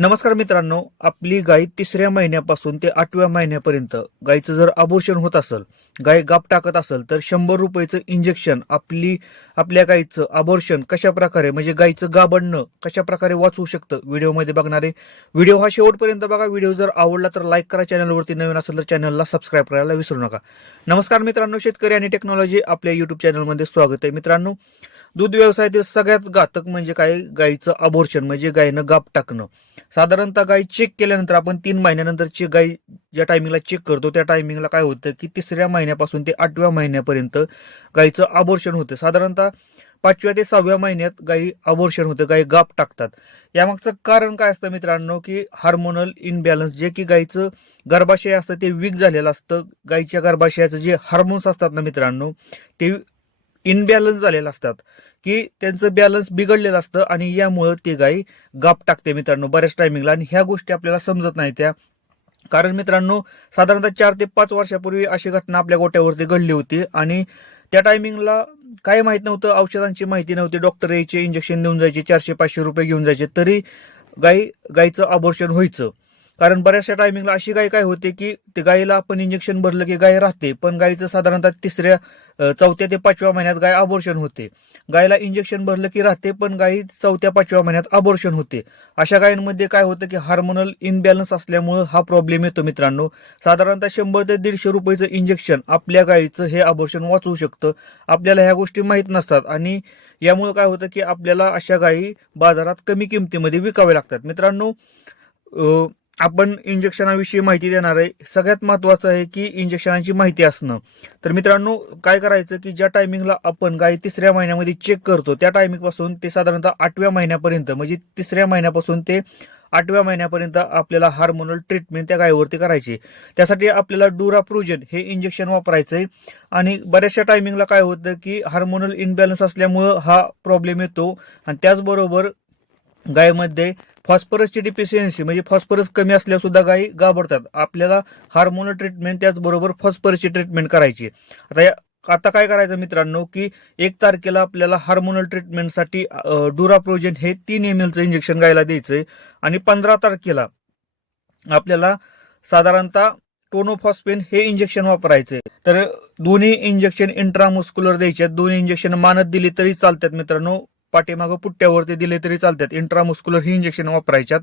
नमस्कार मित्रांनो आपली गाय तिसऱ्या महिन्यापासून ते आठव्या महिन्यापर्यंत गायीचं जर आभूषण होत असेल गाय गाप टाकत असेल तर शंभर रुपयेचं इंजेक्शन आपली आपल्या गायीचं आभूषण कशा प्रकारे म्हणजे गायीचं गाबडणं कशा प्रकारे वाचवू शकतं व्हिडिओमध्ये बघणारे. व्हिडिओ हा शेवटपर्यंत बघा. व्हिडिओ जर आवडला तर लाईक करा. चॅनलवरती नवीन असेल तर चॅनलला सबस्क्राईब करायला विसरू नका. नमस्कार मित्रांनो शेतकरी आणि टेक्नॉलॉजी आपल्या युट्यूब चॅनलमध्ये स्वागत आहे मित्रांनो. दूध व्यवसायातील सगळ्यात घातक म्हणजे काय? गायीचं अबोर्शन म्हणजे गायीनं गाप टाकणं. साधारणतः गाय चेक केल्यानंतर आपण तीन महिन्यानंतरची गाय ज्या टायमिंगला चेक करतो त्या टायमिंगला काय होतं की तिसऱ्या महिन्यापासून ते आठव्या महिन्यापर्यंत गायीचं अबोर्शन होतं. साधारणतः पाचव्या ते सहाव्या महिन्यात गायी अबोर्शन होतं गायी गाप टाकतात. यामागचं कारण काय असतं मित्रांनो की हार्मोनल इनबॅलन्स जे की गायीचं गर्भाशय असतं ते वीक झालेलं असतं. गायीच्या गर्भाशयाचं जे हार्मोन्स असतात ना मित्रांनो ते इनबॅलन्स झालेलं असतात. की त्यांचं बॅलन्स बिघडलेलं असतं आणि यामुळं ते गाई गाप टाकते मित्रांनो बऱ्याच टायमिंगला आणि ह्या गोष्टी आपल्याला समजत नाही त्या. कारण मित्रांनो साधारणतः चार ते पाच वर्षापूर्वी अशी घटना आपल्या गोट्यावरती घडली होती. आणि त्या टायमिंगला काय माहीत नव्हतं औषधांची माहिती नव्हती. डॉक्टर यायचे इंजेक्शन देऊन जायचे चारशे पाचशे रुपये घेऊन जायचे. तरी गाई गाईचं अबोर्शन व्हायचं. कारण बऱ्याचशा टायमिंगला अशी गाय काय होते की ते गायीला आपण इंजेक्शन भरलं की गाय राहते पण गायीचं साधारणतः तिसऱ्या चौथ्या ते पाचव्या महिन्यात गाय अबोर्शन होते. गायला इंजेक्शन भरलं की राहते पण गायी चौथ्या पाचव्या महिन्यात अबोर्शन होते. अशा गायींमध्ये काय होतं की हार्मोनल इनबॅलन्स असल्यामुळं हा प्रॉब्लेम येतो मित्रांनो. साधारणतः शंभर ते दीडशे रुपयेचं इंजेक्शन आपल्या गायीचं हे अबोर्शन वाचवू शकतं. आपल्याला ह्या गोष्टी माहीत नसतात आणि यामुळे काय होतं की आपल्याला अशा गायी बाजारात कमी किमतीमध्ये विकाव्या लागतात. मित्रांनो आपण इंजेक्शनाविषयी माहिती देणार आहे. सगळ्यात महत्वाचं आहे की इंजेक्शनाची माहिती असणं. तर मित्रांनो काय करायचं की ज्या टायमिंगला आपण गाय तिसऱ्या महिन्यामध्ये चेक करतो त्या टायमिंगपासून ते साधारणतः आठव्या महिन्यापर्यंत म्हणजे तिसऱ्या महिन्यापासून ते आठव्या महिन्यापर्यंत आपल्याला हार्मोनल ट्रीटमेंट त्या गायीवरती करायची. त्यासाठी आपल्याला डुराप्रोजन हे इंजेक्शन वापरायचं आहे आणि बऱ्याचशा टायमिंगला काय होतं की हार्मोनल इनबॅलन्स असल्यामुळं हा प्रॉब्लेम येतो. आणि त्याचबरोबर गायीमध्ये फॉस्फरसची डिफिशियन्सी म्हणजे फॉस्फरस कमी असल्यावर सुद्धा गायी घाबरतात. आपल्याला हार्मोनल ट्रीटमेंट त्याचबरोबर फॉस्फरसची ट्रीटमेंट करायची आता या आता काय करायचं मित्रांनो की एक तारखेला आपल्याला हार्मोनल ट्रीटमेंटसाठी डुराप्रोजेन हे तीन एम एलचं इंजेक्शन गायला द्यायचंय. आणि पंधरा तारखेला आपल्याला साधारणतः टोनोफॉस्पेन हे इंजेक्शन वापरायचे तर दोन्ही इंजेक्शन इंट्रामुस्क्युलर द्यायचे आहेत. दोन्ही इंजेक्शन मानत दिली तरी चालतात मित्रांनो. पाठीमागं पुट्ट्यावरती दिले तरी चालतात. इंट्रामुस्कुलर ही इंजेक्शन वापरायच्यात.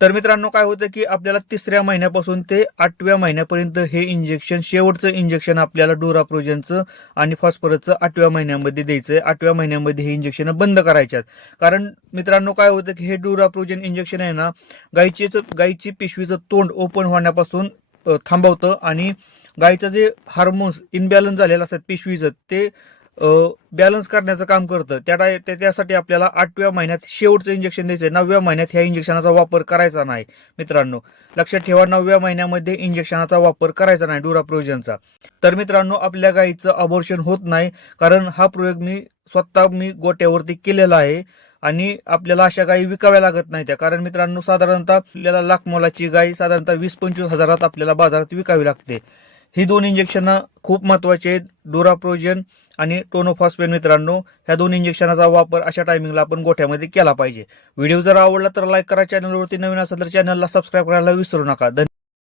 तर मित्रांनो काय होतं की आपल्याला तिसऱ्या महिन्यापासून ते आठव्या महिन्यापर्यंत हे इंजेक्शन शेवटचं इंजेक्शन आपल्याला डोराप्रोजनचं आणि फॉस्फरसचं आठव्या महिन्यामध्ये द्यायचं आहे आठव्या महिन्यामध्ये हे इंजेक्शन बंद करायच्यात. कारण मित्रांनो काय होतं की हे डोराप्रोजन इंजेक्शन आहे ना गायीचीच गायीची पिशवीचं तोंड ओपन होण्यापासून थांबवतं आणि गायीचं जे हार्मोन्स इनबॅलन्स झालेलं असतात पिशवीचं ते बॅलन्स करण्याचं काम करतं. त्या टाय- त्या- त्यासाठी आपल्याला आठव्या महिन्यात शेवटचं इंजेक्शन द्यायचं नवव्या महिन्यात ह्या इंजेक्शनाचा वापर करायचा नाही मित्रांनो. लक्षात ठेवा नवव्या महिन्यामध्ये इंजेक्शनाचा वापर करायचा नाही डुराप्रोजनचा तर मित्रांनो आपल्या गायीचं अबॉर्शन होत नाही कारण हा प्रयोग मी स्वतः मी गोट्यावरती केलेला आहे आणि आपल्याला अशा गायी विकाव्या लागत नाही त्या कारण मित्रांनो साधारणतः आपल्याला लाख मोलाची गाय साधारणतः वीस पंचवीस हजारात आपल्याला बाजारात विकावी लागते. ही दोन इंजेक्शन खूप महत्त्वाचे आहेत. डोराप्रोजन आणि टोनोफॉस्पेन मित्रांनो ह्या दोन इंजेक्शनाचा वापर अशा टायमिंगला आपण गोठ्यामध्ये केला पाहिजे. व्हिडिओ जर आवडला तर लाईक करा चॅनलवरती नवीन असेल तर चॅनलला सबस्क्राईब करायला विसरू नका. धन्यवाद.